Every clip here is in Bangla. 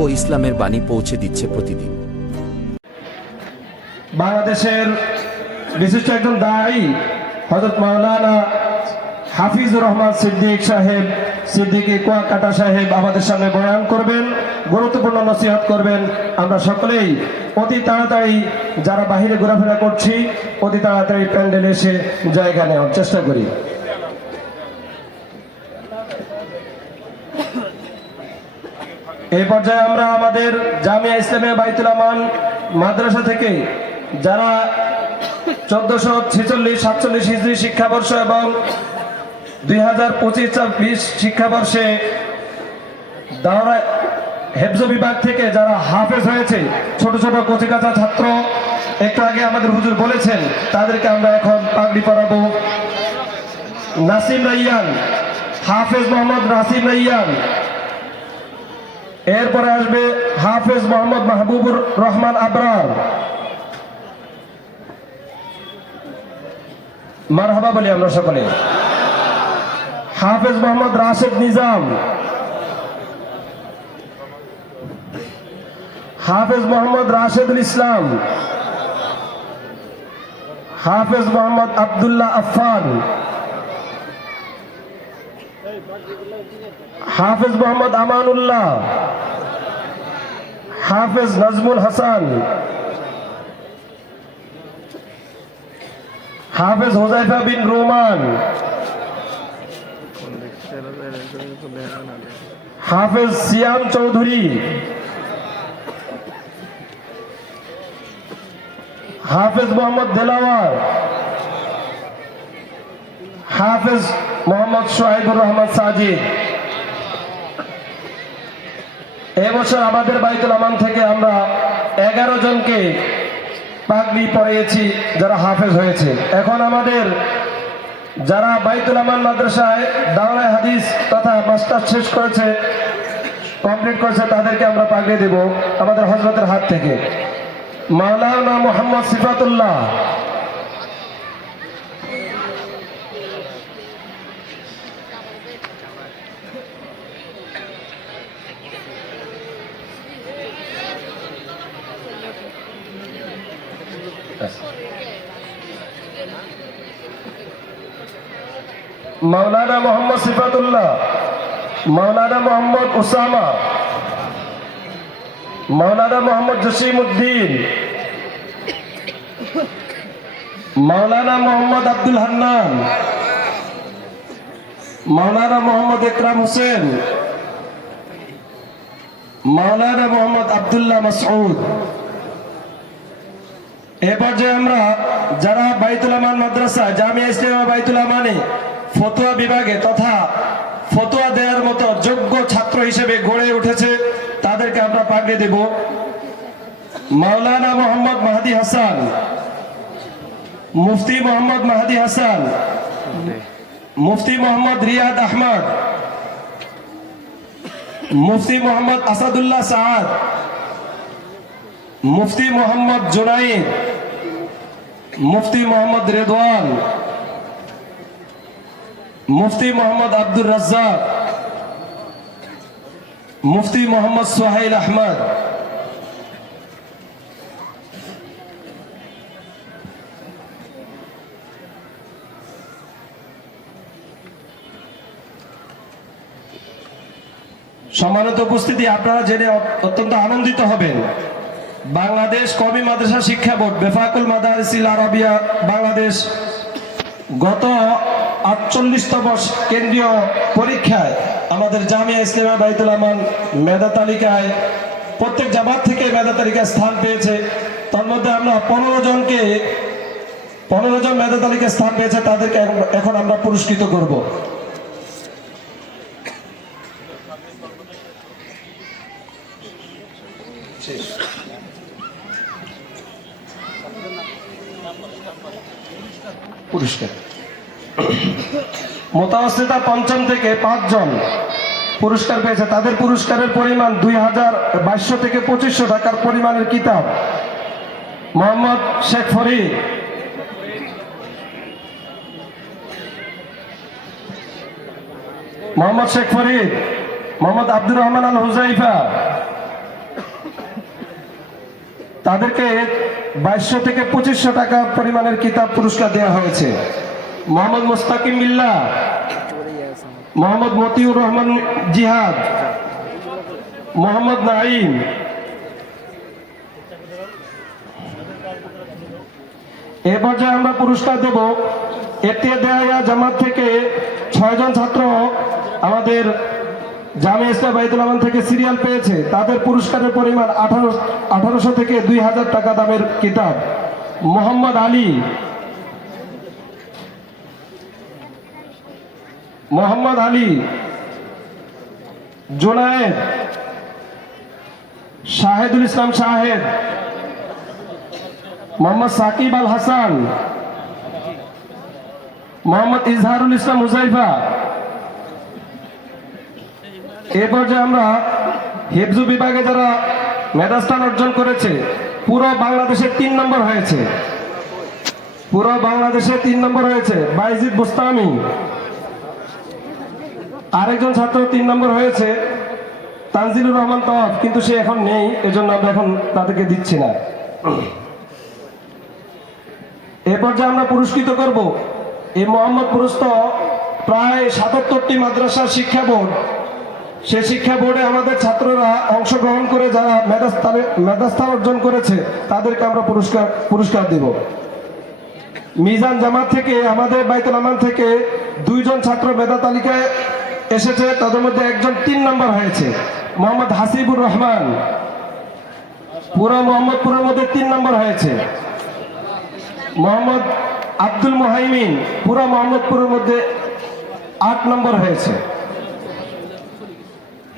ও ইসলামের বাণী পৌঁছে দিচ্ছে প্রতিদিন। বাংলাদেশের বিশিষ্ট একজন দায়ী হযরত মাওলানা হাফিজুর রহমান সিদ্দিক সাহেব, সিদ্দিকী কুয়াকাটা সাহেব আমাদের সামনে বয়ান করবেন, গুরুত্বপূর্ণ নসিহত করবেন। আমরা সকলেই অতি তাড়াতাড়ি যারা বাহিরে ঘোরাফেরা করছি অতি তাড়াতাড়ি প্যান্ডেলে এসে জায়গা নেওয়ার চেষ্টা করি। এই পর্যায়ে আমরা আমাদের জামিয়া ইসলামিয়া বাইতুল আমান মাদ্রাসা থেকে যারা 1446-47 হিজরি শিক্ষাবর্ষ এবং 2025-26 শিক্ষাবর্ষে দাওরা হেফজ বিভাগ থেকে যারা হাফেজ হয়েছে, ছোট ছোট কচিকাঁচা ছাত্র, একটু আগে আমাদের হুজুর বলেছেন, তাদেরকে আমরা এখন পাগড়ি পরাবো। নাসিম রাইয়ান, হাফেজ মোহাম্মদ নাসিম রাইয়ান, এরপরে আসবে হাফেজ মোহাম্মদ মাহবুবুর রহমান আবরার। মারহাবা বলি আমরা সকলে। হাফেজ মোহাম্মদ রাশেদ নিজাম, হাফেজ মোহাম্মদ রাশেদুল ইসলাম, হাফেজ মোহাম্মদ আব্দুল্লাহ আফফান, হাফেজ মোহাম্মদ আমানুল্লাহ, হাফেজ নাজমুল হাসান, হাফেজ হুজাইফা বিন রোমান, হাফেজ সিয়াম চৌধুরী, হাফেজ মোহাম্মদ দেলাওয়ার, হাফেজ মোহাম্মদ সোহাইবুর রহমান সাজিদ। এবছর আমাদের বাইতুল আমান থেকে আমরা 11 জনকে পাগড়ি পরিয়েছি যারা হাফেজ হয়েছে। এখন আমাদের যারা বাইতুল আমান মাদ্রাসায় দাওরায়ে হাদিস তথা মাস্টার্স শেষ করেছে, কমপ্লিট করেছে, তাদেরকে আমরা পাগড়ি দেব আমাদের হযরতের হাত থেকে। মাওলানা মোহাম্মদ সিফাতুল্লাহ, মাওলানা মোহাম্মদ সিফাতুল্লাহ, মাওলানা মোহাম্মদ ওসামা, মাওলানা মোহাম্মদ জসিমউদ্দিন, মাওলানা মোহাম্মদ আব্দুল হান্নান, মাওলানা মোহাম্মদ ইকরাম হোসেন, মাওলানা মোহাম্মদ আব্দুল্লাহ মাসউদ। এবার যে আমরা যারা বাইতুল আমান মাদ্রাসা জামিয়া ইসলামিয়া বাইতুল আমানে ফতোয়া বিভাগে তথা ফতোয়া দেওয়ার মতো যোগ্য ছাত্র হিসেবে গড়ে উঠেছে তাদেরকে আমরা পাগড়ি দেব। মাওলানা মোহাম্মদ মাহদি হাসান, মুফতি মোহাম্মদ মাহদি হাসান, মুফতি মোহাম্মদ রিয়াদ আহমদ, মুফতি মোহাম্মদ আসাদুল্লাহ সাদ, মুফতি মোহাম্মদ জুনাইদ, মুফতি মোহাম্মদ রেদওয়ান, মুফতি মোহাম্মদ আব্দুর রাজ্জাক, মুফতি মোহাম্মদ সোহাইল আহমদ। সম্মানিত উপস্থিতি, আপনারা জেনে অত্যন্ত আনন্দিত হবেন, বাংলাদেশ কওমি মাদ্রাসা শিক্ষা বোর্ড বেফাকুল মাদারিসিল আরাবিয়া বাংলাদেশ গত 48তম কেন্দ্রীয় পরীক্ষায় আমাদের জামিয়া ইসলামিয়া বাইতুল আমান মেধা তালিকায় প্রত্যেক জামাত থেকে মেধা তালিকায় স্থান পেয়েছে। তার মধ্যে আমরা 15 জন মেধা তালিকায় স্থান পেয়েছে, তাদেরকে এখন আমরা পুরস্কৃত করব। পুরস্কার মোতাবস্থিতা পঞ্চম থেকে 5 জন পুরস্কার পেয়েছে। তাদের পুরস্কারের পরিমাণ 2200 থেকে 2500 টাকার পরিমাণের কিতাব। মোহাম্মদ শেখ ফরিদ, মোহাম্মদ আব্দুর রহমান আল হুজাইফা, তাদেরকে 2200 থেকে 2500 টাকা পরিমাণের কিতাব পুরস্কার দেওয়া হয়েছে। মোহাম্মদ মুস্তাকিম বিল্লাহ, মোহাম্মদ মতিউর রহমান জিহাদ, মোহাম্মদ নাঈম। এ পর্যায়ে আমরা পুরস্কার দেব এতেদায়া জামাত থেকে 6 জন ছাত্র আমাদের জামিয়া ইসলামিয়া বাইতুল আমান থেকে সিরিয়াল পেয়েছে। তাদের পুরস্কারের পরিমাণ 1800 থেকে 2000 টাকা দামের কিতাব। মোহাম্মদ আলী, মোহাম্মদ আলী, জোনায়েদ, শাহেদুল ইসলাম শাহেদ, মোহাম্মদ সাকিব আল হাসান, মোহাম্মদ ইজহারুল ইসলাম হুজাইফা। এ পর্যায়ে আমরা হিফজু বিভাগে যারা মেধাস্থান অর্জন করেছে, পুরো বাংলাদেশে 3 নম্বর হয়েছে। পুরো বাংলাদেশে 3 নম্বর হয়েছে বাইজিদ বুস্তামি। আরেকজন ছাত্র 3 নম্বর হয়েছে তানজিলুর রহমান তওয়াব, কিন্তু সে এখন নেই, এজন্য আমরা এখন তাদেরকে দিচ্ছি না। এ পর্যায়ে আমরা পুরস্কৃত করব এই মোহাম্মদপুর প্রায় 77টি মাদ্রাসা শিক্ষা বোর্ড। সে শিক্ষা বোর্ডে আমাদের ছাত্ররা অংশগ্রহণ করে যারা মেধাস্থান অর্জন করেছে তাদেরকে আমরা পুরস্কার দিব। মিজান জামাত থেকে আমাদের বাইতুল আমান থেকে 2 জন ছাত্র মেধা তালিকায় এসেছে, তাদের মধ্যে একজন 3 নম্বর হয়েছে মোহাম্মদ হাসিবুর রহমান। পুরো মোহাম্মদপুরের মধ্যে 3 নম্বর হয়েছে। মোহাম্মদ আব্দুল মুহাইমিন পুরো মোহাম্মদপুরের মধ্যে 8 নম্বর হয়েছে।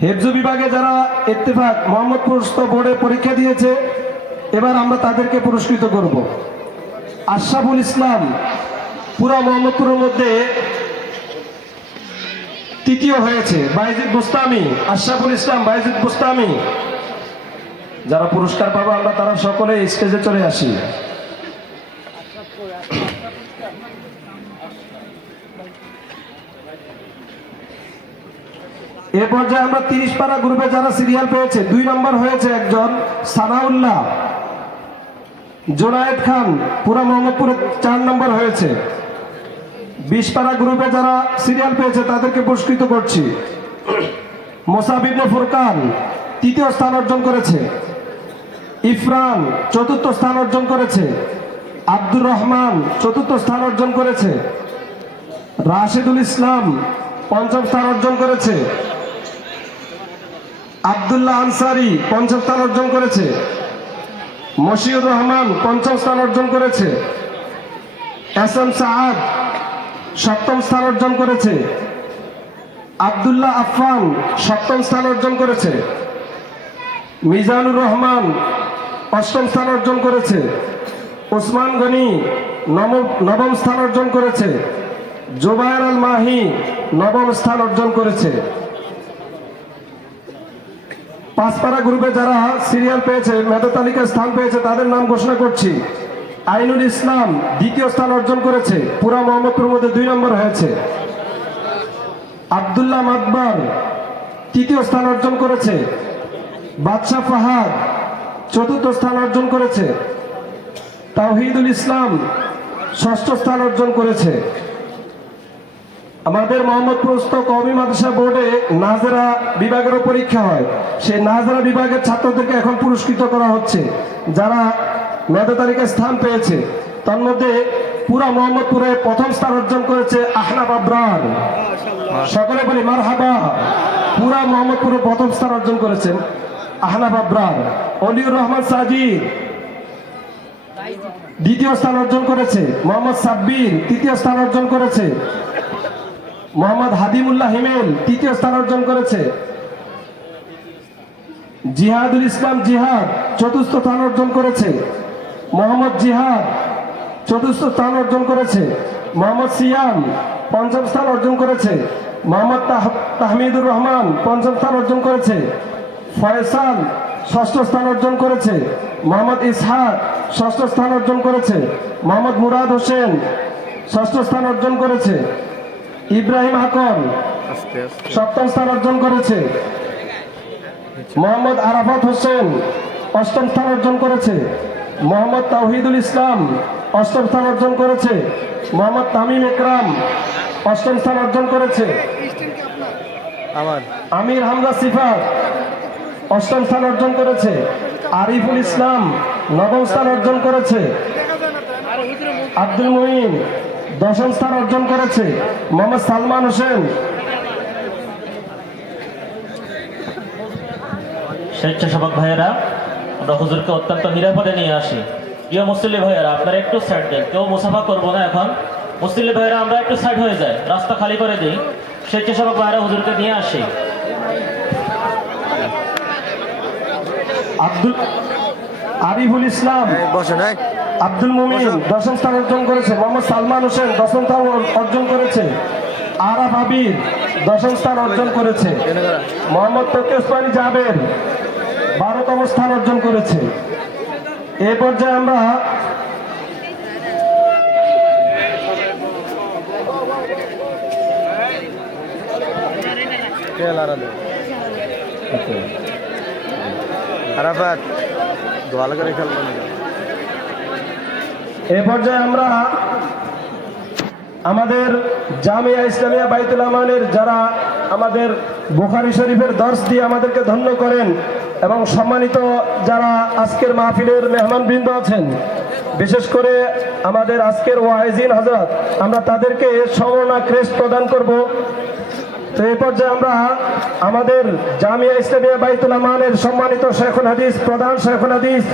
হিফজু বিভাগে যারা ইত্তেফাক মোহাম্মদপুর বোর্ডে পরীক্ষা দিয়েছে, এবার আমরা তাদেরকে পুরস্কৃত করব। আশরাফুল ইসলাম পুরো মোহাম্মদপুরের মধ্যে 3য় হয়েছে। বাইজিদ বুস্তামি, আশরাফুল ইসলাম, বাইজিদ বুস্তামি। যারা পুরস্কার পাবো আমরা তারা সকলে স্টেজে চলে আসি। এ পর্যায়ে আমরা 30 পারা গ্রুপে যারা সিরিয়াল পেয়েছে, 2 নম্বর হয়েছে একজন সানাউল্লাহ। জোনায়েদ খান পুরা মোহাম্মদপুরে 4 নম্বর হয়েছে। 20 পারা গ্রুপে যারা সিরিয়াল পেয়েছে তাদেরকে পুরস্কৃত করছি। মোসাব ইবনে ফুরকান 3য় স্থান অর্জন করেছে। ইফরান 4র্থ স্থান অর্জন করেছে। আব্দুর রহমান 4র্থ স্থান অর্জন করেছে। রাশেদুল ইসলাম 5ম স্থান অর্জন করেছে। আব্দুল্লাহ আনসারি 5ম স্থান অর্জন করেছে। মশিউর রহমান 5ম স্থান অর্জন করেছে। এসএম সাআদ 7ম স্থান অর্জন করেছে। আব্দুল্লাহ আফফান 7ম স্থান অর্জন করেছে। মিজানুর রহমান 8ম স্থান অর্জন করেছে। ওসমান গনি 9ম স্থান অর্জন করেছে। জোবায়ের আল মাহি 9ম স্থান অর্জন করেছে। 5 পারা গ্রুপে যারা সিরিয়াল পেয়েছে, মেধা তালিকায় স্থান পেয়েছে, তাদের নাম ঘোষণা করছি। আইনুল ইসলাম 2য় স্থান অর্জন করেছে। পুরা মোহাম্মদপুরের মধ্যে 2 নম্বর হয়েছে। আব্দুল্লাহ মাদবার 3য় স্থান অর্জন করেছে। বাদশাহ ফাহাদ 4র্থ স্থান অর্জন করেছে। তাওহিদুল ইসলাম 6ষ্ঠ স্থান অর্জন করেছে। আমাদের মোহাম্মদপুর কওমি মাদ্রাসা বোর্ডে নাজরা বিভাগেরও পরীক্ষা হয়। সেই নাজরা বিভাগের ছাত্রদেরকে এখন পুরস্কৃত করা হচ্ছে যারা মেধা তালিকায় স্থান পেয়েছে। তার মধ্যে পুরা মোহাম্মদপুরে 1ম স্থান অর্জন করেছে আহনাফ আবরার। সকলে বলি মারহাবা। পুরা মোহাম্মদপুরে 1ম স্থান অর্জন করেছেন আহনাফ আবরার। অলিউর রহমান সাজিদ 2য় স্থান অর্জন করেছে। মোহাম্মদ সাব্বির 3য় স্থান অর্জন করেছে। মোহাম্মদ হাদিমুল্লাহ হিমেল 3য় স্থান অর্জন করেছে। জিহাদুল ইসলাম জিহাদ 4র্থ স্থান অর্জন করেছে। মোহাম্মদ জিহাদ 4র্থ স্থান অর্জন করেছে। মোহাম্মদ সিয়াম 5ম স্থান অর্জন করেছে। মোহাম্মদ তাহমিদুর রহমান 5ম স্থান অর্জন করেছে। ফয়সাল 6ষ্ঠ স্থান অর্জন করেছে। মোহাম্মদ ইসহাক 6ষ্ঠ স্থান অর্জন করেছে। মোহাম্মদ মুরাদ হোসেন 6ষ্ঠ স্থান অর্জন করেছে। ইব্রাহিম আকন 7ম স্থান অর্জন করেছে। মোহাম্মদ আরাফাত হোসেন অষ্টম স্থান অর্জন করেছে। মোহাম্মদ তাওহিদুল ইসলাম অষ্টম স্থান অর্জন করেছে। মোহাম্মদ তামিম একরাম অষ্টম স্থান অর্জন করেছে। আমির হামজা সিফাত অষ্টম স্থান অর্জন করেছে। আরিফুল ইসলাম নবম স্থান অর্জন করেছে। আব্দুল মুইন দশম স্থান অর্জন করেছে। মোহাম্মদ সালমান হোসেন স্বেচ্ছাসেবক ভাইয়েরা, আমরা হুজুরকে অত্যন্ত নিরাপদে নিয়ে আসি। প্রিয় মুসল্লি ভাইয়েরা, আপনারা একটু সাইড দেন, কেউ মুসাফা করবো না এখন। মুসল্লি ভাইয়েরা, আমরা একটু সাইড হয়ে যাই, রাস্তা খালি করে দিই। স্বেচ্ছাসেবক ভাইয়েরা হুজুরকে নিয়ে আসি। আরিফুল ইসলাম আব্দুল মুমিন দশম স্থান অর্জন করেছে। মোহাম্মদ সালমান হোসেন দশম স্থান অর্জন করেছে। আরাফ আবির দশম স্থান অর্জন করেছে। মোহাম্মদ তকি ওসমানী জাবের 12তম স্থান অর্জন করেছে। এ পর্যায়ে আমরা আমাদের জামিয়া ইসলামিয়া বাইতুল আমানের যারা আমাদের বুখারী শরীফের দর্শ দিয়ে আমাদেরকে ধন্য করেন এবং সম্মানিত যারা আজকের মাহফিলের মেহমানবৃন্দ আছেন, বিশেষ করে আমাদের আজকের ওয়াইজিন হযরত, আমরা তাদেরকে সম্মাননা ক্রেস্ট প্রদান করব। তো এই পর্যায়ে আমরা আমাদের জামিয়া ইসলামিয়া বাইতুল আমানের সম্মানিত শাইখুল হাদিস, প্রধান শাইখুল হাদিস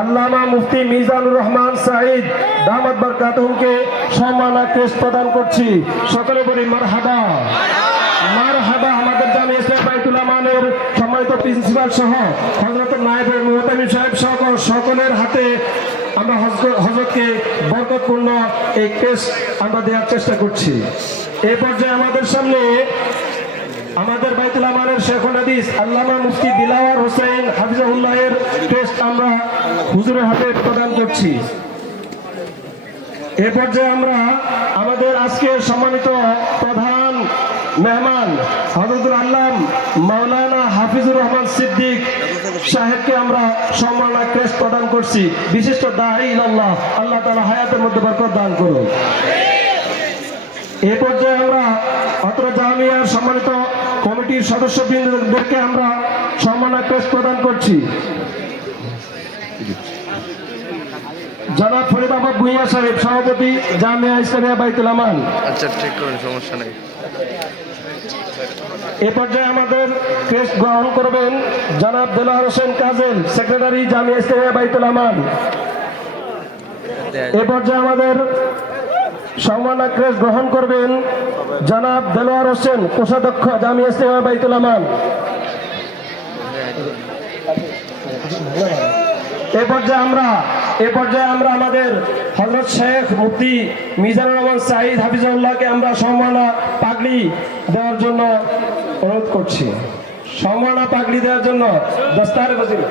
আল্লামা মুফতি মিজানুর রহমান সাঈদ দামাত বরকাতুহুকে সম্মাননা ক্রেস্ট প্রদান করছি। সকলে বলি মারহাবা মারহাবা। আমাদের জামিয়া ইসলামিয়া বাইতুল আমানের সম্মানিত প্রিন্সিপাল সহ হযরত নায়েব মুহতামিম সাহেব সহ সকলের হাতে আমরা হযরতকে বরকতপূর্ণ এই ক্রেস্ট আমরা দেওয়ার চেষ্টা করছি। এই পর্যায়ে আমাদের সামনে আমাদের বাইতুল আমানের শাইখুল হাদিস আল্লামা মুফতি দিলাওয়ার হোসেন হাফিজাহুল্লাহের ক্রেস্ট আমরা হুজুরের হাতে প্রদান করছি। এ পর্যায়ে আমরা আমাদের আজকের সম্মানিত প্রধান মেহমান হযরতুল আল্লাম মাওলানা হাফিজুর রহমান সিদ্দিক সাহেবকে আমরা সম্মাননা ক্রেস্ট প্রদান করছি। বিশিষ্ট দাঈ ইলাল্লাহ, আল্লাহ তাআলা হায়াতের মধ্যে বরকত দান করুন। এ পর্যায়ে আমরা অত্র জামিয়ার সম্মানিত কমিটির সদস্যবৃন্দদেরকে আমরা সম্মাননা ক্রেস্ট প্রদান করছি। জনাব ফরিদ আহমদ ভূঁইয়া সাহেব, সভাপতি জামিয়া ইসলামিয়া বাইতুল আমান। আচ্ছা, ঠিক করেন, সমস্যা নেই। এ পর্যায়ে আমাদের ক্রেস্ট গ্রহণ করবেন জনাব দেলোয়ার হোসেন কাজেল, সেক্রেটারি জামিয়া ইসলামিয়া বাইতুল আমান। এ পর্যায়ে আমাদের সম্মাননা ক্রেস্ট গ্রহণ করবেন জনাব দেলোয়ার হোসেন, কোষাধ্যক্ষ জামিয়া ইসলামিয়া বাইতুল আমান। এ পর্যায়ে আমরা আমাদের হযরত শেখ মুফতি মিজানুর রহমান সাঈদ হাফিজাহুল্লাহকে আমরা সম্মাননা পাগড়ি দেওয়ার জন্য অনুরোধ করছি। সম্মাননা পাগড়ি দেওয়ার জন্য দস্তারে বসিল।